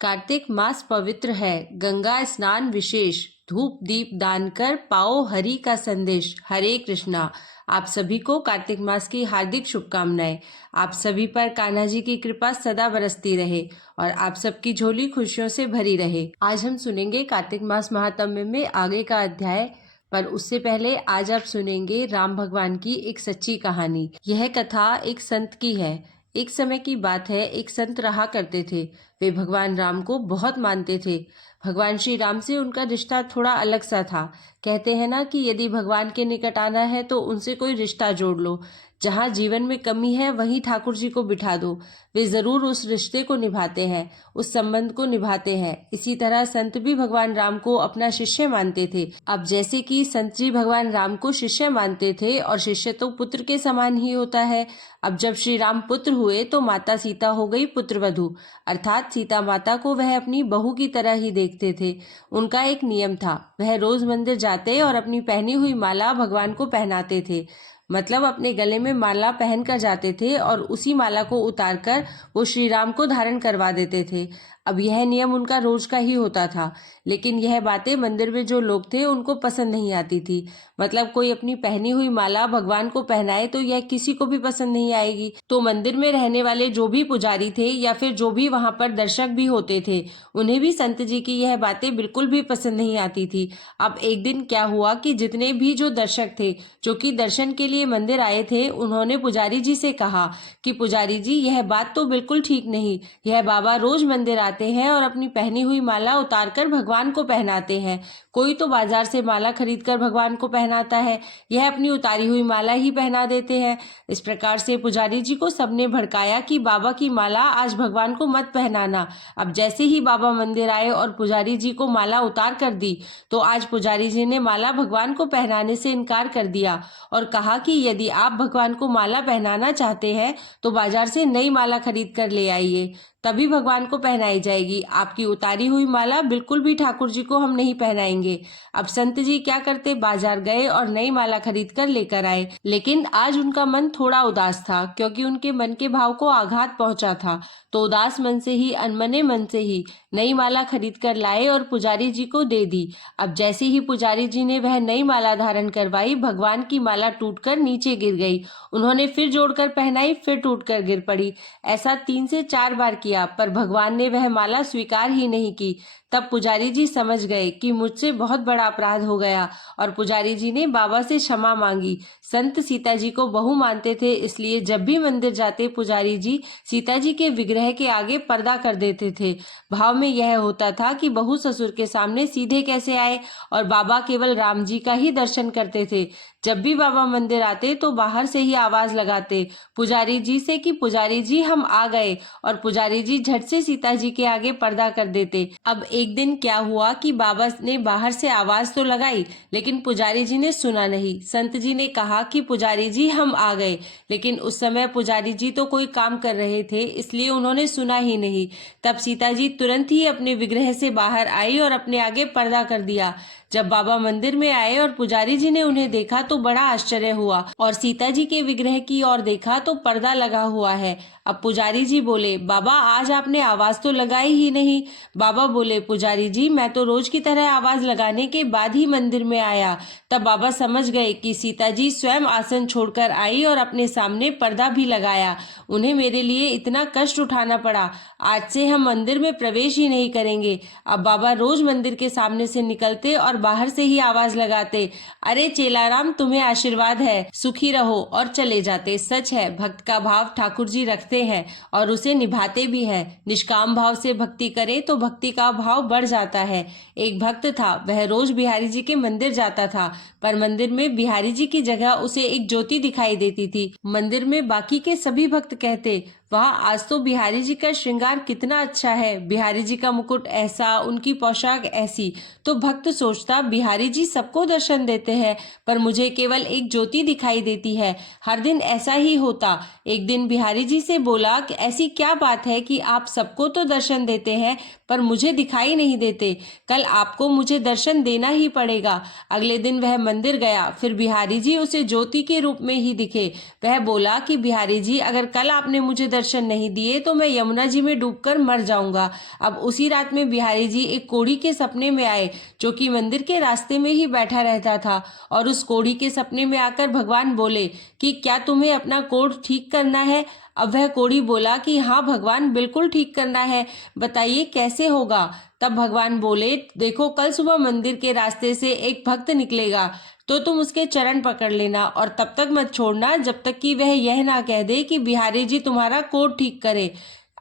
कार्तिक मास पवित्र है, गंगा स्नान विशेष, धूप दीप दान कर पाओ हरि का संदेश। हरे कृष्णा। आप सभी को कार्तिक मास की हार्दिक शुभकामनाएं। आप सभी पर कान्हा जी की कृपा सदा बरसती रहे और आप सबकी झोली खुशियों से भरी रहे। आज हम सुनेंगे कार्तिक मास महात्म्य में आगे का अध्याय, पर उससे पहले आज आप सुनेंगे राम भगवान की एक सच्ची कहानी। यह कथा एक संत की है। एक समय की बात है, एक संत रहा करते थे। वे भगवान राम को बहुत मानते थे। भगवान श्री राम से उनका रिश्ता थोड़ा अलग सा था। कहते हैं ना कि यदि भगवान के निकट आना है तो उनसे कोई रिश्ता जोड़ लो। जहाँ जीवन में कमी है वहीं ठाकुर जी को बिठा दो, वे जरूर उस रिश्ते को निभाते हैं, उस संबंध को निभाते हैं। इसी तरह संत भी भगवान राम को अपना शिष्य मानते थे। अब जैसे कि संत जी भगवान राम को शिष्य मानते थे और शिष्य तो पुत्र के समान ही होता है। अब जब श्री राम पुत्र हुए तो माता सीता हो गई पुत्रवधू, अर्थात सीता माता को वह अपनी बहू की तरह ही देखते थे। उनका एक नियम था, वह रोज मंदिर जाते और अपनी पहनी हुई माला भगवान को पहनाते थे। मतलब अपने गले में माला पहन कर जाते थे और उसी माला को उतारकर वो श्री राम को धारण करवा देते थे। अब यह नियम उनका रोज का ही होता था, लेकिन यह बातें मंदिर में जो लोग थे उनको पसंद नहीं आती थी। मतलब कोई अपनी पहनी हुई माला भगवान को पहनाए तो यह किसी को भी पसंद नहीं आएगी। तो मंदिर में रहने वाले जो भी पुजारी थे या फिर जो भी वहां पर दर्शक भी होते थे, उन्हें भी संत जी की यह बातें बिल्कुल भी पसंद नहीं आती थी। अब एक दिन क्या हुआ कि जितने भी जो दर्शक थे, जो कि दर्शन के लिए मंदिर आए थे, उन्होंने पुजारी जी से कहा कि पुजारी जी, यह बात तो बिल्कुल ठीक नहीं। यह बाबा रोज मंदिर आते हैं और अपनी पहनी हुई माला उतारकर भगवान को पहनाते हैं। कोई तो बाजार से माला खरीदकर भगवान को पहनाता है, यह अपनी उतारी हुई माला ही पहना देते हैं। इस प्रकार से पुजारी जी को सबने भड़काया कि बाबा की माला आज भगवान को मत पहनाना। अब जैसे ही बाबा मंदिर आए और पुजारी जी को माला उतार कर दी, तो आज पुजारी जी ने माला भगवान को पहनाने से इनकार कर दिया और कहा कि यदि आप भगवान को माला पहनाना चाहते हैं तो बाजार से नई माला खरीद कर ले आइए, तभी भगवान को पहनाई जाएगी। आपकी उतारी हुई माला बिल्कुल भी ठाकुर जी को हम नहीं पहनाएंगे। अब संत जी क्या करते, बाजार गए और नई माला खरीद कर लेकर आए। लेकिन आज उनका मन थोड़ा उदास था, क्योंकि उनके मन के भाव को आघात पहुंचा था। तो उदास मन से ही, अनमने मन से ही नई माला खरीद कर लाए और पुजारी जी को दे दी। अब जैसे ही पुजारी जी ने वह नई माला धारण करवाई, भगवान की माला टूटकर नीचे गिर गई। उन्होंने फिर जोड़कर पहनाई, फिर टूटकर गिर पड़ी। ऐसा 3 से 4 बार किया, पर भगवान ने वह माला स्वीकार ही नहीं की। तब पुजारी जी समझ गए कि मुझसे बहुत बड़ा अपराध हो गया और पुजारी जी ने बाबा से क्षमा मांगी। संत सीता जी को बहू मानते थे, इसलिए जब भी मंदिर जाते पुजारी जी सीता जी के विग्रह के आगे पर्दा कर देते थे। भाव में यह होता था कि बहू ससुर के सामने सीधे कैसे आए, और बाबा केवल राम जी का ही दर्शन करते थे। जब भी बाबा मंदिर आते तो बाहर से ही आवाज लगाते पुजारी जी से कि पुजारी जी हम आ गए, और पुजारी जी झट से सीता जी के आगे पर्दा कर देते। अब एक दिन क्या हुआ कि बाबा ने बाहर से आवाज तो लगाई, लेकिन पुजारी जी ने सुना नहीं। संत जी ने कहा कि पुजारी जी हम आ गए, लेकिन उस समय पुजारी जी तो कोई काम कर रहे थे, इसलिए उन्होंने सुना ही नहीं। तब सीता जी तुरंत ही अपने विग्रह से बाहर आई और अपने आगे पर्दा कर दिया। जब बाबा मंदिर में आए और पुजारी जी ने उन्हें देखा तो बड़ा आश्चर्य हुआ, और सीता जी के विग्रह की ओर देखा तो पर्दा लगा हुआ है। अब पुजारी जी बोले, बाबा आज आपने आवाज तो लगाई ही नहीं। बाबा बोले, पुजारी जी मैं तो रोज की तरह आवाज लगाने के बाद ही मंदिर में आया। तब बाबा समझ गए कि सीता जी स्वयं आसन छोड़कर आई और अपने सामने पर्दा भी लगाया। उन्हें मेरे लिए इतना कष्ट उठाना पड़ा। आज से हम मंदिर में प्रवेश ही नहीं करेंगे। अब बाबा रोज मंदिर के सामने से निकलते और बाहर से ही आवाज लगाते, अरे चेलाराम तुम्हें आशीर्वाद है, सुखी रहो, और चले जाते। सच है, भक्त का भाव ठाकुर जी रखते हैं और उसे निभाते भी हैं। निष्काम भाव से भक्ति करे तो भक्ति का भाव बढ़ जाता है। एक भक्त था, वह रोज बिहारी जी के मंदिर जाता था, पर मंदिर में बिहारी जी की जगह उसे एक ज्योति दिखाई देती थी। मंदिर में बाकी के सभी भक्त कहते, वाह आज तो बिहारी जी का श्रृंगार कितना अच्छा है, बिहारी जी का मुकुट ऐसा, उनकी पोशाक ऐसी। तो भक्त सोचता, बिहारी जी सबको दर्शन देते हैं, पर मुझे केवल एक ज्योति दिखाई देती है। हर दिन ऐसा ही होता। एक दिन बिहारी जी से बोला कि ऐसी क्या बात है कि आप सबको तो दर्शन देते हैं पर मुझे दिखाई नहीं देते। कल आपको मुझे दर्शन देना ही पड़ेगा। अगले दिन वह मंदिर गया, फिर बिहारी जी उसे ज्योति के रूप में ही दिखे। वह बोला कि बिहारी जी अगर कल आपने मुझे दर्शन नहीं दिए तो मैं यमुना जी में डूबकर मर जाऊंगा। अब उसी रात में बिहारी जी एक कोढ़ी के सपने में आए, जो कि मंदिर के रास्ते में ही बैठा रहता था। और उस कोढ़ी के सपने में आकर भगवान बोले कि क्या तुम्हें अपना कोढ़ ठीक करना है। अब वह कोढ़ी बोला कि हाँ भगवान, बिल्कुल ठीक करना है, बताइए कैसे होगा। तब भगवान बोले, देखो कल सुबह मंदिर के रास्ते से एक भक्त निकलेगा, तो तुम उसके चरण पकड़ लेना और तब तक मत छोड़ना जब तक कि वह यह ना कह दे कि बिहारी जी तुम्हारा कोढ़ ठीक करे।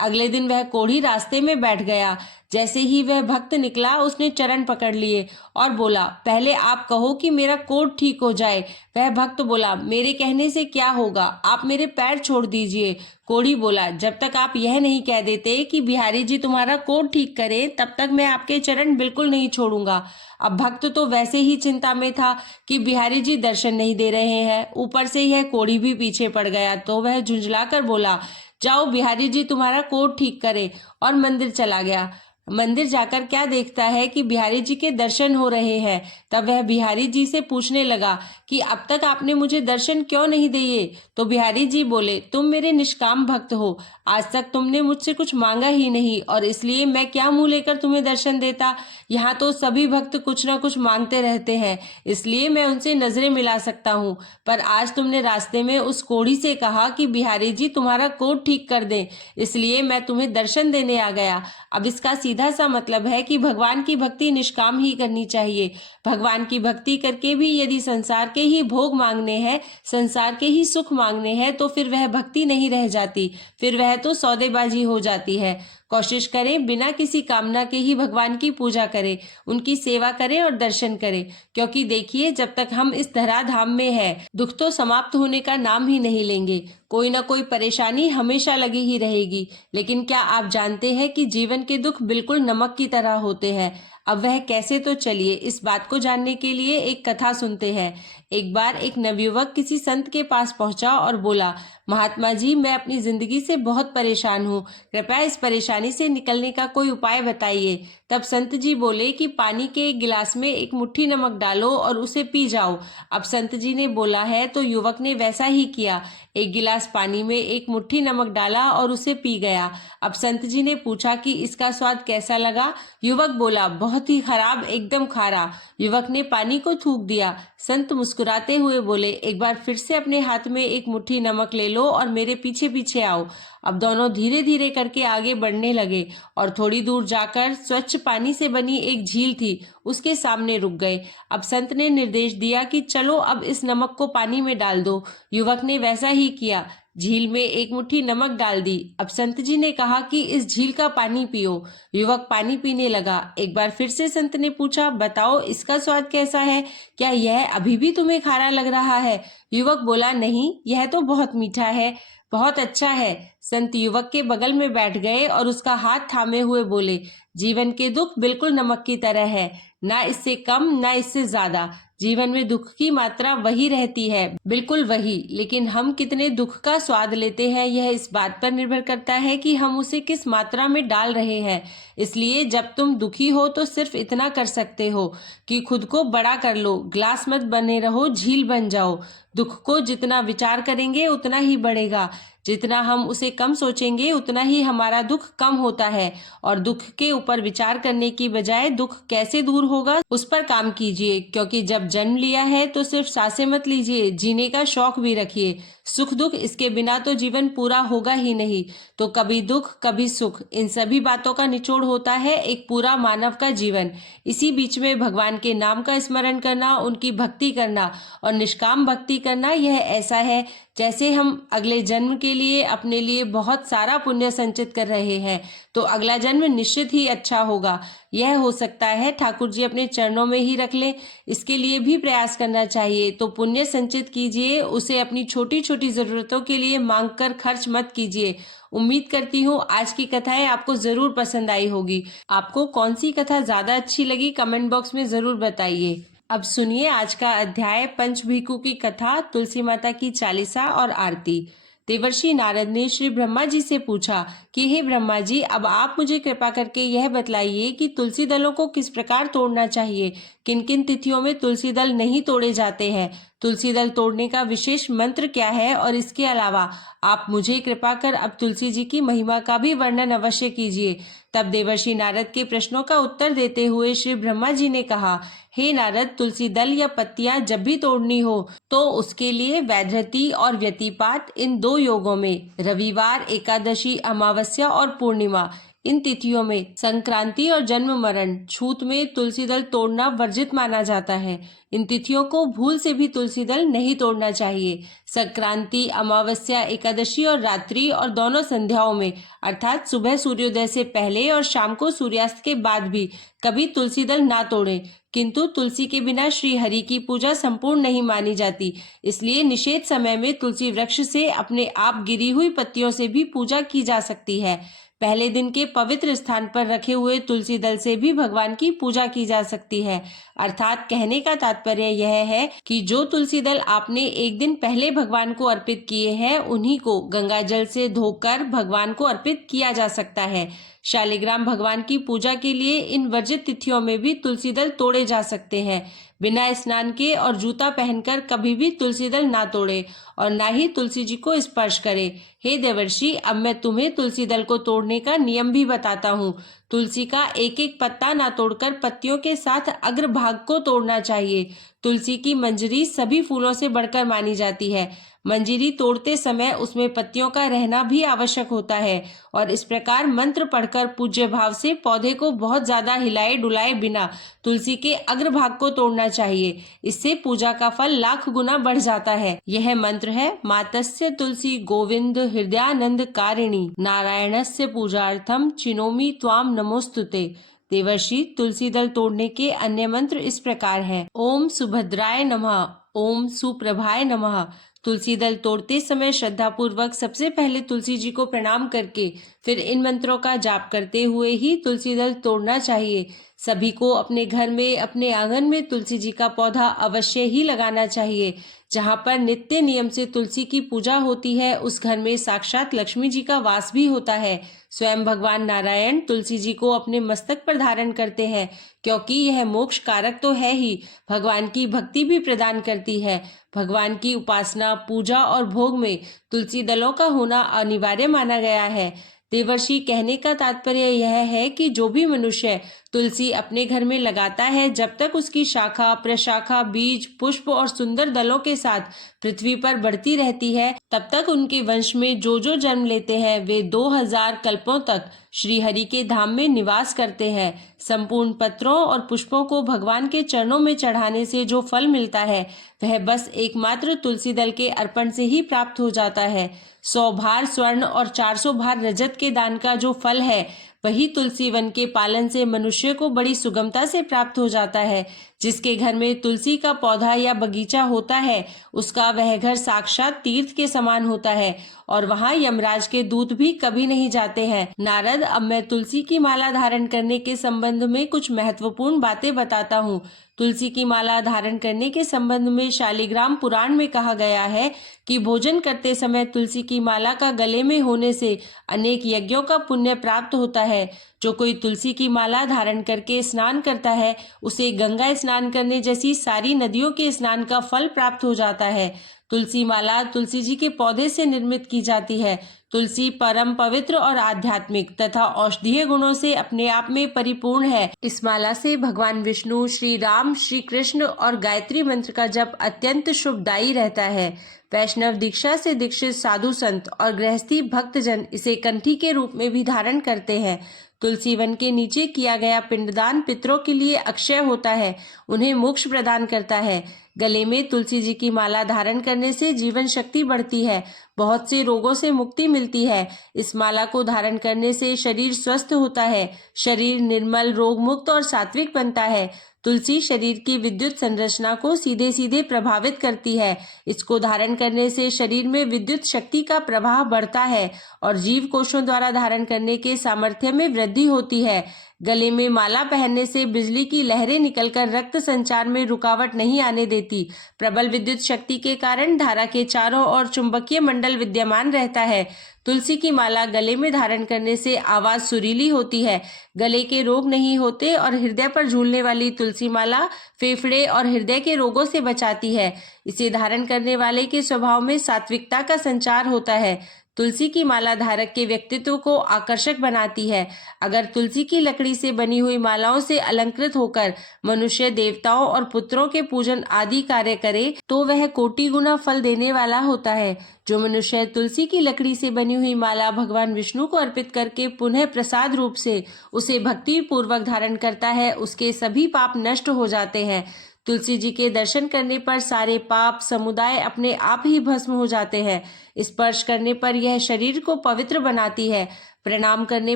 अगले दिन वह कोढ़ी रास्ते में बैठ गया। जैसे ही वह भक्त निकला, उसने चरण पकड़ लिए और बोला, पहले आप कहो कि मेरा कोढ़ ठीक हो जाए। वह भक्त बोला, मेरे कहने से क्या होगा, आप मेरे पैर छोड़ दीजिए। कोढ़ी बोला, जब तक आप यह नहीं कह देते कि बिहारी जी तुम्हारा कोढ़ ठीक करे, तब तक मैं आपके चरण बिल्कुल नहीं छोड़ूंगा। अब भक्त तो वैसे ही चिंता में था कि बिहारी जी दर्शन नहीं दे रहे हैं, ऊपर से यह कोढ़ी भी पीछे पड़ गया, तो वह झुंझलाकर बोला, जाओ बिहारी जी तुम्हारा कोढ़ ठीक करे, और मंदिर चला गया। मंदिर जाकर क्या देखता है कि बिहारी जी के दर्शन हो रहे हैं। तब वह बिहारी जी से पूछने लगा कि अब तक आपने मुझे दर्शन क्यों नहीं दिए। तो बिहारी जी बोले, तुम मेरे निष्काम भक्त हो, आज तक तुमने मुझसे कुछ मांगा ही नहीं, और इसलिए मैं क्या मुंह लेकर तुम्हें दर्शन देता। यहाँ तो सभी भक्त कुछ न कुछ मांगते रहते हैं, इसलिए मैं उनसे नजरें मिला सकता हूँ। पर आज तुमने रास्ते में उस कोढ़ी से कहा कि बिहारी जी तुम्हारा कोढ़ ठीक कर दें, इसलिए मैं तुम्हें दर्शन देने आ गया। अब इसका सीधा सा मतलब है कि भगवान की भक्ति निष्काम ही करनी चाहिए। भगवान की भक्ति करके भी यदि संसार के ही भोग मांगने हैं, संसार के ही सुख मांगने हैं, तो फिर वह भक्ति नहीं रह जाती, फिर वह तो सौदेबाजी हो जाती है। कोशिश करें बिना किसी कामना के ही भगवान की पूजा करें, उनकी सेवा करें और दर्शन करें। क्योंकि देखिए, जब तक हम इस धराधाम में हैं, दुख तो समाप्त होने का नाम ही नहीं लेंगे। कोई ना कोई परेशानी हमेशा लगी ही रहेगी। लेकिन क्या आप जानते हैं कि जीवन के दुख बिल्कुल नमक की तरह होते हैं। अब वह कैसे, तो चलिए इस बात को जानने के लिए एक कथा सुनते हैं। एक बार एक नवयुवक किसी संत के पास पहुंचा और बोला, महात्मा जी, मैं अपनी जिंदगी से बहुत परेशान हूँ, कृपया इस परेशानी से निकलने का कोई उपाय बताइए। तब संत जी बोले कि पानी के एक गिलास में एक मुट्ठी नमक डालो और उसे पी जाओ। अब संत जी ने बोला है तो युवक ने वैसा ही किया। एक गिलास पानी में एक मुट्ठी नमक डाला और उसे पी गया। अब संत जी ने पूछा कि इसका स्वाद कैसा लगा। युवक बोला, बहुत ही खराब, एकदम खारा। युवक ने पानी को थूक दिया। संत मुस्कुराते हुए बोले, एक बार फिर से अपने हाथ में एक मुट्ठी नमक ले लो और मेरे पीछे पीछे आओ। अब दोनों धीरे धीरे करके आगे बढ़ने लगे और थोड़ी दूर जाकर स्वच्छ पानी से बनी एक झील थी, उसके सामने रुक गए। अब संत ने निर्देश दिया कि चलो अब इस नमक को पानी में डाल दो। युवक ने वैसा ही किया, झील में एक मुट्ठी नमक डाल दी। अब संत जी ने कहा कि इस झील का पानी पियो। युवक पानी पीने लगा। एक बार फिर से संत ने पूछा, बताओ इसका स्वाद कैसा है, क्या यह अभी भी तुम्हें खारा लग रहा है। युवक बोला, नहीं, यह तो बहुत मीठा है, बहुत अच्छा है। संत युवक के बगल में बैठ गए और उसका हाथ थामे हुए बोले, जीवन के दुख बिल्कुल नमक की तरह है, ना इससे कम ना इससे ज्यादा। जीवन में दुख की मात्रा वही रहती है, बिल्कुल वही, लेकिन हम कितने दुख का स्वाद लेते हैं, यह इस बात पर निर्भर करता है कि हम उसे किस मात्रा में डाल रहे हैं। इसलिए जब तुम दुखी हो तो सिर्फ इतना कर सकते हो कि खुद को बड़ा कर लो, ग्लास मत बने रहो, झील बन जाओ। दुख को जितना विचार करेंगे उतना ही बढ़ेगा, जितना हम उसे कम सोचेंगे उतना ही हमारा दुख कम होता है। और दुख के ऊपर विचार करने की बजाय दुख कैसे दूर होगा उस पर काम कीजिए। क्योंकि जब जन्म लिया है तो सिर्फ सांसें मत लीजिए, जीने का शौक भी रखिए। सुख दुख इसके बिना तो जीवन पूरा होगा ही नहीं। तो कभी दुख कभी सुख, इन सभी बातों का निचोड़ होता है एक पूरा मानव का जीवन। इसी बीच में भगवान के नाम का स्मरण करना, उनकी भक्ति करना और निष्काम भक्ति करना, यह ऐसा है जैसे हम अगले जन्म के लिए अपने लिए बहुत सारा पुण्य संचित कर रहे हैं। तो अगला जन्म निश्चित ही अच्छा होगा। यह हो सकता है ठाकुर जी अपने चरणों में ही रख लें, इसके लिए भी प्रयास करना चाहिए। तो पुण्य संचित कीजिए, उसे अपनी छोटी छोटी जरूरतों के लिए मांग कर खर्च मत कीजिए। उम्मीद करती हूँ आज की कथाएं आपको जरूर पसंद आई होगी। आपको कौन सी कथा ज्यादा अच्छी लगी कमेंट बॉक्स में जरूर बताइए। अब सुनिए आज का अध्याय, पंचभीखु की कथा, तुलसी माता की चालीसा और आरती। देवर्षि नारद ने श्री ब्रह्मा जी से पूछा कि हे ब्रह्मा जी, अब आप मुझे कृपा करके यह बतलाइए कि तुलसी दलों को किस प्रकार तोड़ना चाहिए, किन किन तिथियों में तुलसी दल नहीं तोड़े जाते हैं, तुलसी दल तोड़ने का विशेष मंत्र क्या है, और इसके अलावा आप मुझे कृपा कर अब तुलसी जी की महिमा का भी वर्णन अवश्य कीजिए। तब देवर्षि नारद के प्रश्नों का उत्तर देते हुए श्री ब्रह्मा जी ने कहा, हे नारद, तुलसी दल या पत्तियां जब भी तोड़नी हो तो उसके लिए वैधृति और व्यतिपात इन 2 योगों में, रविवार, एकादशी, अमावस्या और पूर्णिमा, इन तिथियों में, संक्रांति और जन्म मरण, छूत में तुलसी दल तोड़ना वर्जित माना जाता है। इन तिथियों को भूल से भी तुलसी दल नहीं तोड़ना चाहिए। संक्रांति, अमावस्या, एकादशी और रात्रि और दोनों संध्याओं में, अर्थात सुबह सूर्योदय से पहले और शाम को सूर्यास्त के बाद भी कभी तुलसी दल ना तोड़ें। किंतु तुलसी के बिना श्री हरि की पूजा संपूर्ण नहीं मानी जाती, इसलिए निषेध समय में तुलसी वृक्ष से अपने आप गिरी हुई पत्तियों से भी पूजा की जा सकती है। पहले दिन के पवित्र स्थान पर रखे हुए तुलसी दल से भी भगवान की पूजा की जा सकती है। अर्थात कहने का तात्पर्य यह है कि जो तुलसी दल आपने एक दिन पहले भगवान को अर्पित किए हैं, उन्हीं को गंगा जल से धोकर भगवान को अर्पित किया जा सकता है। शालिग्राम भगवान की पूजा के लिए इन वर्जित तिथियों में भी तुलसी दल तोड़े जा सकते हैं। बिना स्नान के और जूता पहनकर कभी भी तुलसी दल ना तोड़े और ना ही तुलसी जी को स्पर्श करे। हे देवर्षि, अब मैं तुम्हें तुलसी दल को तोड़ने का नियम भी बताता हूँ। तुलसी का एक एक पत्ता ना तोड़कर पत्तियों के साथ अग्रभाग को तोड़ना चाहिए। तुलसी की मंजरी सभी फूलों से बढ़कर मानी जाती है। मंजरी तोड़ते समय उसमें पत्तियों का रहना भी आवश्यक होता है और इस प्रकार मंत्र पढ़कर पूज्य भाव से पौधे को बहुत ज्यादा हिलाए डुलाए बिना तुलसी के अग्रभाग को तोड़ना चाहिए। इससे पूजा का फल लाख गुना बढ़ जाता है। यह मंत्र है, मातस्य तुलसी गोविंद हृदयानंद कारिणी नारायणस्य पूजार्थम चिनोमि त्वाम नमोस्तुते। देवर्षि, तुलसी दल तोड़ने के अन्य मंत्र इस प्रकार हैं। ओम सुभद्राय नमः, ओम सुप्रभाय नमः। तुलसी दल तोड़ते समय श्रद्धा पूर्वक सबसे पहले तुलसी जी को प्रणाम करके फिर इन मंत्रों का जाप करते हुए ही तुलसी दल तोड़ना चाहिए। सभी को अपने घर में, अपने आंगन में तुलसी जी का पौधा अवश्य ही लगाना चाहिए। जहाँ पर नित्य नियम से तुलसी की पूजा होती है, उस घर में साक्षात लक्ष्मी जी का वास भी होता है। स्वयं भगवान नारायण तुलसी जी को अपने मस्तक पर धारण करते हैं, क्योंकि यह मोक्ष कारक तो है ही, भगवान की भक्ति भी प्रदान करती है। भगवान की उपासना, पूजा और भोग में तुलसी दलों का होना अनिवार्य माना गया है। देवर्षि, कहने का तात्पर्य यह है कि जो भी मनुष्य तुलसी अपने घर में लगाता है, जब तक उसकी शाखा, प्रशाखा, बीज, पुष्प और सुंदर दलों के साथ पृथ्वी पर बढ़ती रहती है, तब तक उनके वंश में जो जो जन्म लेते हैं वे 2000 कल्पों तक श्री हरि के धाम में निवास करते हैं। संपूर्ण पत्रों और पुष्पों को भगवान के चरणों में चढ़ाने से जो फल मिलता है, वह बस एकमात्र तुलसी दल के अर्पण से ही प्राप्त हो जाता है। 100 भार स्वर्ण और 400 भार रजत के दान का जो फल है, वही तुलसी वन के पालन से मनुष्य को बड़ी सुगमता से प्राप्त हो जाता है। जिसके घर में तुलसी का पौधा या बगीचा होता है, उसका वह घर साक्षात तीर्थ के समान होता है और वहाँ यमराज के दूत भी कभी नहीं जाते हैं। नारद, अब मैं तुलसी की माला धारण करने के संबंध में कुछ महत्वपूर्ण बातें बताता हूँ। तुलसी की माला धारण करने के संबंध में शालिग्राम पुराण में कहा गया है कि भोजन करते समय तुलसी की माला का गले में होने से अनेक यज्ञों का पुण्य प्राप्त होता है। जो कोई तुलसी की माला धारण करके स्नान करता है, उसे गंगा स्नान करने जैसी सारी नदियों के स्नान का फल प्राप्त हो जाता है। तुलसी माला तुलसी जी के पौधे से निर्मित की जाती है। तुलसी परम पवित्र और आध्यात्मिक तथा औषधीय गुणों से अपने आप में परिपूर्ण है। इस माला से भगवान विष्णु, श्री राम, श्री कृष्ण और गायत्री मंत्र का जप अत्यंत शुभदायी रहता है। वैष्णव दीक्षा से दीक्षित साधु संत और गृहस्थी भक्तजन इसे कंठी के रूप में भी धारण करते हैं। तुलसी वन के नीचे किया गया पिंडदान पितरों के लिए अक्षय होता है, उन्हें मोक्ष प्रदान करता है। गले में तुलसी जी की माला धारण करने से जीवन शक्ति बढ़ती है, बहुत से रोगों से मुक्ति मिलती है। इस माला को धारण करने से शरीर स्वस्थ होता है, शरीर निर्मल, रोग मुक्त और सात्विक बनता है। तुलसी शरीर की विद्युत संरचना को सीधे सीधे प्रभावित करती है। इसको धारण करने से शरीर में विद्युत शक्ति का प्रवाह बढ़ता है और जीव कोशों द्वारा धारण करने के सामर्थ्य में वृद्धि होती है। गले में माला पहनने से बिजली की लहरें निकलकर रक्त संचार में रुकावट नहीं आने देती। प्रबल विद्युत शक्ति के कारण धारा के चारों ओर चुंबकीय मंडल विद्यमान रहता है। तुलसी की माला गले में धारण करने से आवाज सुरीली होती है, गले के रोग नहीं होते और हृदय पर झूलने वाली तुलसी माला फेफड़े और हृदय के रोगों से बचाती है। इसे धारण करने वाले के स्वभाव में सात्विकता का संचार होता है। तुलसी की माला धारक के व्यक्तित्व को आकर्षक बनाती है। अगर तुलसी की लकड़ी से बनी हुई मालाओं से अलंकृत होकर मनुष्य देवताओं और पुत्रों के पूजन आदि कार्य करे तो वह कोटि गुना फल देने वाला होता है। जो मनुष्य तुलसी की लकड़ी से बनी हुई माला भगवान विष्णु को अर्पित करके पुनः प्रसाद रूप से उसे भक्ति पूर्वक धारण करता है, उसके सभी पाप नष्ट हो जाते हैं। तुलसी जी के दर्शन करने पर सारे पाप समुदाय अपने आप ही भस्म हो जाते हैं। स्पर्श करने पर यह शरीर को पवित्र बनाती है, प्रणाम करने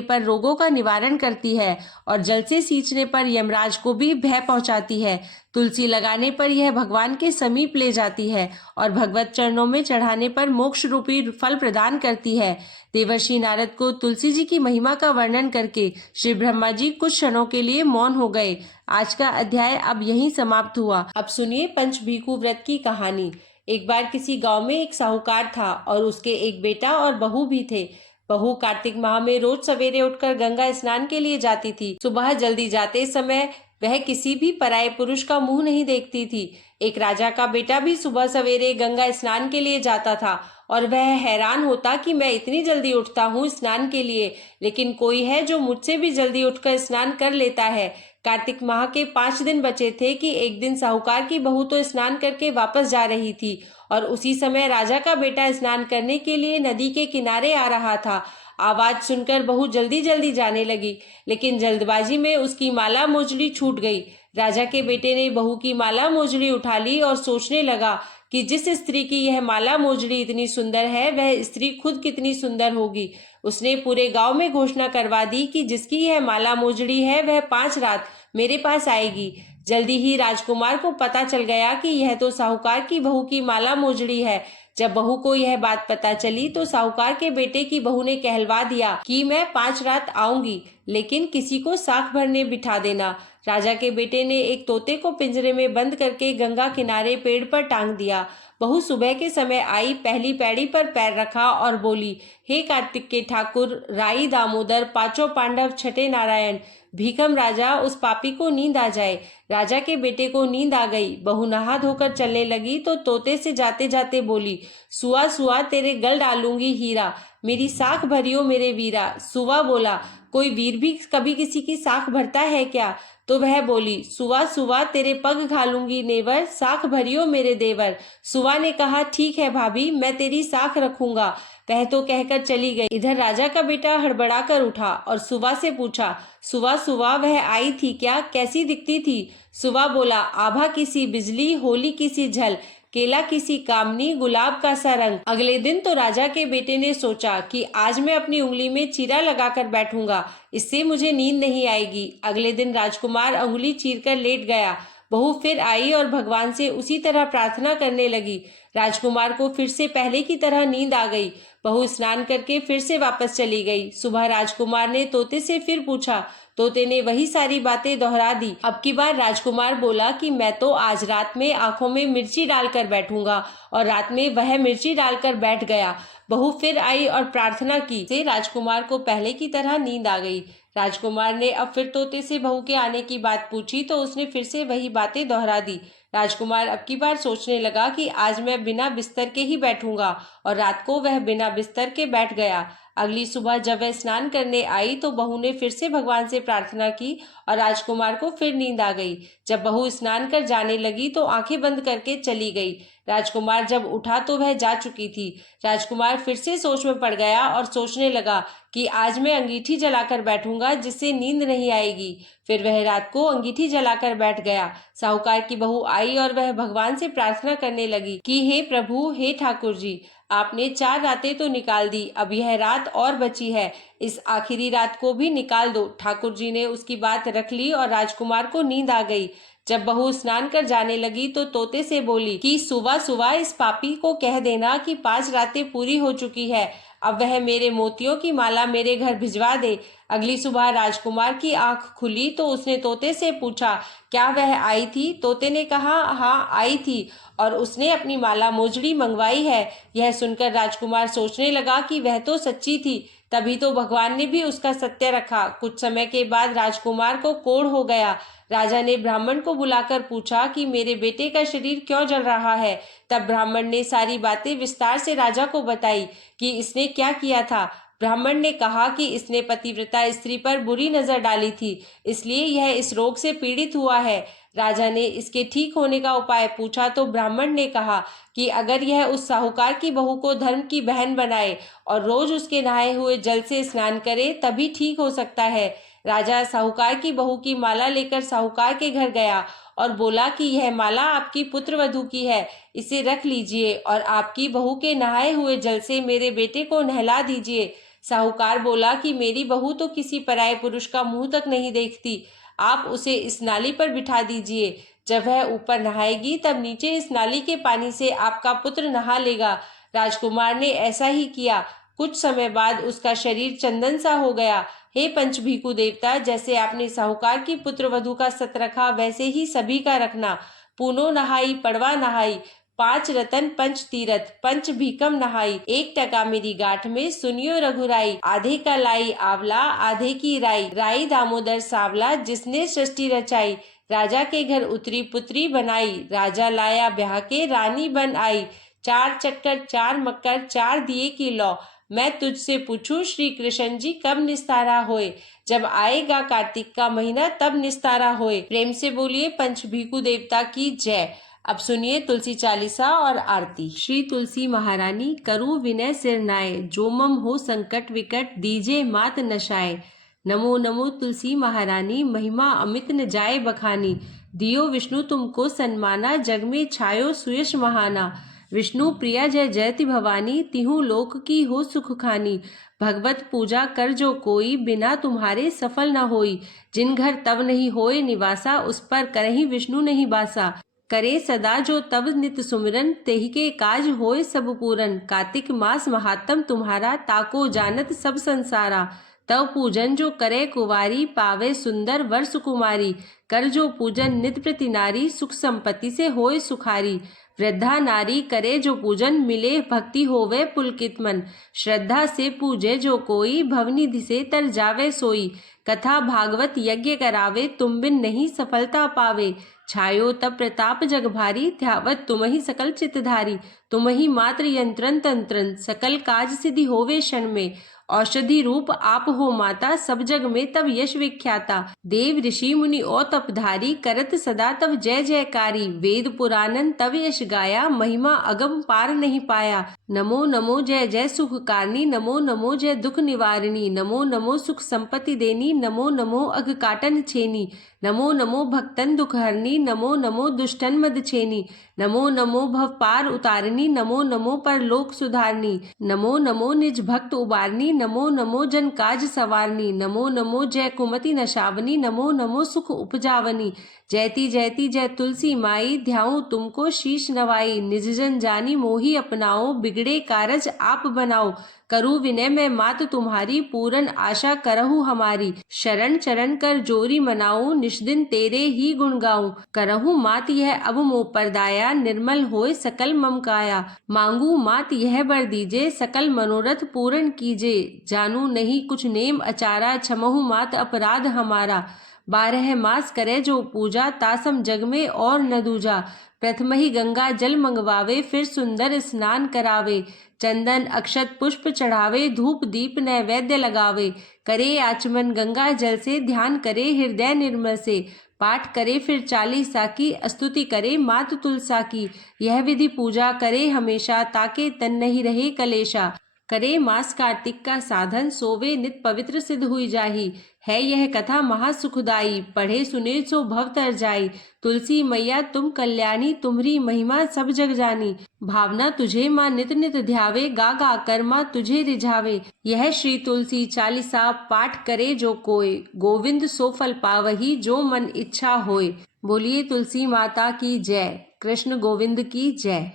पर रोगों का निवारण करती है और जल से सींचने पर यमराज को भी भय पहुंचाती है। तुलसी लगाने पर यह भगवान के समीप ले जाती है और भगवत चरणों में चढ़ाने पर मोक्ष रूपी फल प्रदान करती है। देवर्षि नारद को तुलसी जी की महिमा का वर्णन करके श्री ब्रह्मा जी कुछ क्षणों के लिए मौन हो गए। आज का अध्याय अब यहीं समाप्त हुआ। अब सुनिए पंचभीखु व्रत की कहानी। एक बार किसी गांव में एक साहूकार था और उसके एक बेटा और बहू भी थे। बहू कार्तिक माह में रोज सवेरे उठकर गंगा स्नान के लिए जाती थी। सुबह जल्दी जाते समय वह किसी भी पराये पुरुष का मुंह नहीं देखती थी। एक राजा का बेटा भी सुबह सवेरे गंगा स्नान के लिए जाता था और वह हैरान होता कि मैं इतनी जल्दी उठता हूँ स्नान के लिए, लेकिन कोई है जो मुझसे भी जल्दी उठकर स्नान कर लेता है। कार्तिक माह के 5 दिन बचे थे कि एक दिन साहूकार की बहू तो स्नान करके वापस जा रही थी और उसी समय राजा का बेटा स्नान करने के लिए नदी के किनारे आ रहा था। आवाज सुनकर बहू जल्दी जल्दी जाने लगी, लेकिन जल्दबाजी में उसकी माला मोजड़ी छूट गई। राजा के बेटे ने बहू की माला मोजड़ी उठा ली और सोचने लगा कि जिस स्त्री की यह माला मोजड़ी इतनी सुंदर है वह स्त्री खुद कितनी सुंदर होगी। उसने पूरे गांव में घोषणा करवा दी कि जिसकी यह माला मोजड़ी है वह 5 रात मेरे पास आएगी। जल्दी ही राजकुमार को पता चल गया कि यह तो साहूकार की बहू की माला मोजड़ी है। जब बहू को यह बात पता चली तो साहूकार के बेटे की बहू ने कहलवा दिया कि मैं 5 रात आऊंगी, लेकिन किसी को साख भरने बिठा देना। राजा के बेटे ने एक तोते को पिंजरे में बंद करके गंगा किनारे पेड़ पर टांग दिया। बहू सुबह के समय आई, पहली पैड़ी पर पैर रखा और बोली, हे कार्तिक के ठाकुर, राई दामोदर, 5 पांडव, छठे नारायण, भीखम राजा, उस पापी को नींद आ जाए। राजा के बेटे को नींद आ गई। बहू नहा धोकर चलने लगी तो तोते से जाते जाते बोली, सुआ सुआ तेरे गल डालूंगी हीरा, मेरी साख भरियो मेरे वीरा। सुआ बोला, कोई वीर भी कभी किसी की साख भरता है क्या? तो वह बोली, सुआ सुआ तेरे पग घालूंगी नेवर, साख भरियो मेरे देवर। सुआ ने कहा, ठीक है भाभी, मैं तेरी साख रखूंगा। वह तो कहकर चली गई। इधर राजा का बेटा हड़बड़ा कर उठा और सुवा से पूछा, सुवा सुवा वह आई थी क्या? कैसी दिखती थी? सुवा बोला, आभा किसी बिजली, होली किसी झल, केला किसी कामनी, गुलाब का सा रंग। अगले दिन तो राजा के बेटे ने सोचा कि आज मैं अपनी उंगली में चीरा लगाकर बैठूंगा, इससे मुझे नींद नहीं आएगी। अगले दिन राजकुमार अंगुली चीरकर लेट गया। बहू फिर आई और भगवान से उसी तरह प्रार्थना करने लगी। राजकुमार को फिर से पहले की तरह नींद आ गई। बहू स्नान करके फिर से वापस चली गई। सुबह राजकुमार ने तोते से फिर पूछा। तोते ने वही सारी बातें दोहरा दी। अब की बार राजकुमार बोला कि मैं तो आज रात में आंखों में मिर्ची डालकर बैठूंगा, और रात में वह मिर्ची डालकर बैठ गया। बहू फिर आई और प्रार्थना की से राजकुमार को पहले की तरह नींद आ गई। राजकुमार ने अब फिर तोते से बहू के आने की बात पूछी तो उसने फिर से वही बातें दोहरा दी। राजकुमार अब की बार सोचने लगा कि आज मैं बिना बिस्तर के ही बैठूंगा, और रात को वह बिना बिस्तर के बैठ गया। अगली सुबह जब वह स्नान करने आई तो बहू ने फिर से भगवान से प्रार्थना की और राजकुमार को फिर नींद आ गई। जब बहू स्नान कर जाने लगी तो आंखें बंद करके चली गई। राजकुमार जब उठा तो वह जा चुकी थी। राजकुमार फिर से सोच में पड़ गया और सोचने लगा कि आज मैं अंगीठी जलाकर बैठूंगा, जिससे नींद नहीं आएगी। फिर वह रात को अंगीठी जलाकर बैठ गया। साहूकार की बहू आई और वह भगवान से प्रार्थना करने लगी कि हे प्रभु, हे ठाकुर जी, आपने 4 रातें तो निकाल दी, अब यह रात और बची है, इस आखिरी रात को भी निकाल दो। ठाकुर जी ने उसकी बात रख ली और राजकुमार को नींद आ गई। जब बहू स्नान कर जाने लगी तो तोते से बोली कि सुबह सुबह इस पापी को कह देना कि 5 रातें पूरी हो चुकी है, अब वह मेरे मोतियों की माला मेरे घर भिजवा दे। अगली सुबह राजकुमार की आंख खुली तो उसने तोते से पूछा, क्या वह आई थी? तोते ने कहा, हाँ आई थी, और उसने अपनी माला मोजड़ी मंगवाई है। यह सुनकर राजकुमार सोचने लगा कि वह तो सच्ची थी, तभी तो भगवान ने भी उसका सत्य रखा। कुछ समय के बाद राजकुमार को कोढ़ हो गया। राजा ने ब्राह्मण को बुलाकर पूछा कि मेरे बेटे का शरीर क्यों जल रहा है। तब ब्राह्मण ने सारी बातें विस्तार से राजा को बताई कि इसने क्या किया था। ब्राह्मण ने कहा कि इसने पतिव्रता स्त्री पर बुरी नजर डाली थी, इसलिए यह इस रोग से पीड़ित हुआ है। राजा ने इसके ठीक होने का उपाय पूछा तो ब्राह्मण ने कहा कि अगर यह उस साहूकार की बहू को धर्म की बहन बनाए और रोज उसके नहाए हुए जल से स्नान करे तभी ठीक हो सकता है। राजा साहूकार की बहू की माला लेकर साहूकार के घर गया और बोला कि यह माला आपकी पुत्रवधू की है, इसे रख लीजिए और आपकी बहू के नहाए हुए जल से मेरे बेटे को नहला दीजिए। साहूकार बोला कि मेरी बहू तो किसी पराये पुरुष का मुंह तक नहीं देखती, आप उसे इस नाली पर बिठा दीजिए। जब वह ऊपर नहाएगी तब नीचे इस नाली के पानी से आपका पुत्र नहा लेगा। राजकुमार ने ऐसा ही किया। कुछ समय बाद उसका शरीर चंदन सा हो गया। हे पंचभीखु देवता, जैसे आपने साहूकार की पुत्रवधू का सत रखा वैसे ही सभी का रखना। पूनो नहाई पड़वा नहाई, 5 रतन पंच तीरथ, पंच भीकम नहाई, 1 टका मेरी गांठ में सुनियो रघुराई, आधे का लाई आंवला आधे की राई, राई दामोदर सावला जिसने सृष्टि रचाई। राजा के घर उतरी पुत्री बनाई, राजा लाया ब्याह के रानी बन आई। 4 चक्कर 4 मक्कर 4 दिए की लौ, मैं तुझसे पूछूं श्री कृष्ण जी कब निस्तारा होए? जब आएगा कार्तिक का महीना तब निस्तारा होए। प्रेम से बोलिए पंचभीखु देवता की जय। अब सुनिए तुलसी चालीसा और आरती। श्री तुलसी महारानी करु विनय सिरनाए, जो मम हो संकट विकट दीजे मात नशाए। नमो नमो तुलसी महारानी, महिमा अमित न जाए बखानी। दियो विष्णु तुमको सन्माना, जग में छायो सुयश महाना। विष्णु प्रिया जय जयति भवानी, तिहु लोक की हो सुख खानी। भगवत पूजा कर जो कोई, बिना तुम्हारे सफल न होई। जिन घर तब नहीं होए निवासा, उस पर करही विष्णु नहीं बासा। करे सदा जो तब नित सुमिरन, तेहि के काज होए सब पूरन। कार्तिक मास महात्म तुम्हारा, ताको जानत सब संसारा। तव पूजन जो करे कुवारी, पावे सुंदर वर सुकुमारी। कर जो पूजन नित प्रति नारी, सुख संपत्ति से होए सुखारी। वृद्धा नारी करे जो पूजन, मिले भक्ति होवे पुलकित मन। श्रद्धा से पूजे जो कोई, भवनिधि से तर जावे सोई। कथा भागवत यज्ञ करावे, तुम बिन नहीं सफलता पावे। छायो तब प्रताप जग भारी, ध्यावत तुम ही सकल चितधारी। तुम ही मात्र यंत्रन तंत्रन, सकल काज सिद्धि होवे क्षण में। औषधि रूप आप हो माता, सब जग में तब यश विख्याता। देव ऋषि मुनि और तपधारी, करत सदा तब जय जयकारी। वेद पुराणन तब यश गाया, महिमा अगम पार नहीं पाया। नमो नमो जय जय सुख कारणी, नमो नमो जय दुख निवारिणी। नमो नमो सुख संपत्ति देनी, नमो नमो अघ काटन छेनी। नमो नमो भक्तन दुख हरनी, नमो नमो दुष्टन मद छेनी। नमो नमो भव पार उतारनी, नमो नमो परलोक सुधारनी। नमो नमो निज भक्त उबारनी, नमो नमो जन काज सवारनी। नमो नमो जय कुमति नशावनी, नमो नमो सुख उपजावनी। जयति जयति जय तुलसी माई, ध्याऊं तुमको शीश नवाई। निज जन जानी मोही अपनाओ, बिगड़े कारज आप बनाओ। करु विनय में मात तुम्हारी, पूरन आशा करहु हमारी। शरण चरण कर जोरी मनाऊं, निष्दिन तेरे ही गुण गाऊं। करहु मात यह अब मोह पर दाया, निर्मल होए सकल मम काया। मांगू मात यह बर दीजे, सकल मनोरथ पूर्ण कीजे। जानू नहीं कुछ नेम अचारा, क्षमहु मात अपराध हमारा। 12 मास करे जो पूजा, तासम जग में और न दूजा। प्रथम ही गंगा जल मंगवावे, फिर सुंदर स्नान करावे। चंदन अक्षत पुष्प चढ़ावे, धूप दीप नैवेद्य लगावे। करे आचमन गंगा जल से, ध्यान करे हृदय निर्मल से। पाठ करे फिर 40 की, स्तुति करे मात तुलसा की। यह विधि पूजा करे हमेशा, ताके तन नहीं रहे कलेशा। करे मास कार्तिक का साधन, सोवे नित पवित्र सिद्ध हुई जाही। है यह कथा महासुखदाई, पढ़े सुने सो भव तर जाई। तुलसी मैया तुम कल्याणी, तुम्हरी महिमा सब जग जानी। भावना तुझे माँ नित नित ध्यावे, गा गा कर माँ तुझे रिझावे। यह श्री तुलसी चालीसा पाठ करे जो कोय, गोविंद सो फल पावही जो मन इच्छा होय। बोलिए तुलसी माता की जय। कृष्ण गोविंद की जय।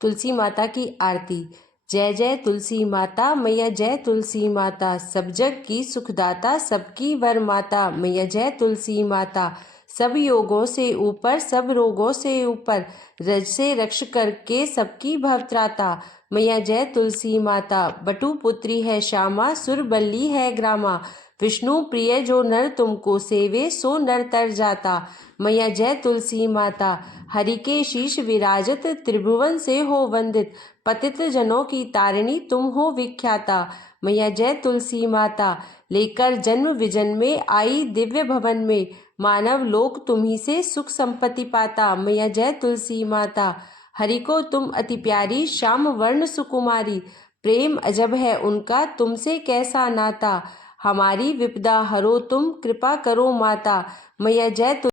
तुलसी माता की आरती। जय जय तुलसी माता मैया जय तुलसी माता, सब जग की सुखदाता सबकी वर माता मैया जय तुलसी माता। सब योगों से ऊपर सब रोगों से ऊपर, रज से रक्ष करके सबकी भवत्राता मैया जय तुलसी माता। बटु पुत्री है श्यामा सुर बल्ली है ग्रामा, विष्णु प्रिय जो नर तुमको सेवे सो नर तर जाता मैया जय तुलसी माता। हरि के शीश विराजत त्रिभुवन से हो वंदित, पतित जनों की तारिणी तुम हो विख्याता मैया जय तुलसी माता। लेकर जन्म विजन में आई दिव्य भवन में, मानव लोक तुम्ही से सुख संपत्ति पाता मैया जय तुलसी माता। हरि को तुम अति प्यारी श्याम वर्ण सुकुमारी, प्रेम अजब है उनका तुमसे कैसा नाता। हमारी विपदा हरो तुम कृपा करो माता मैया जय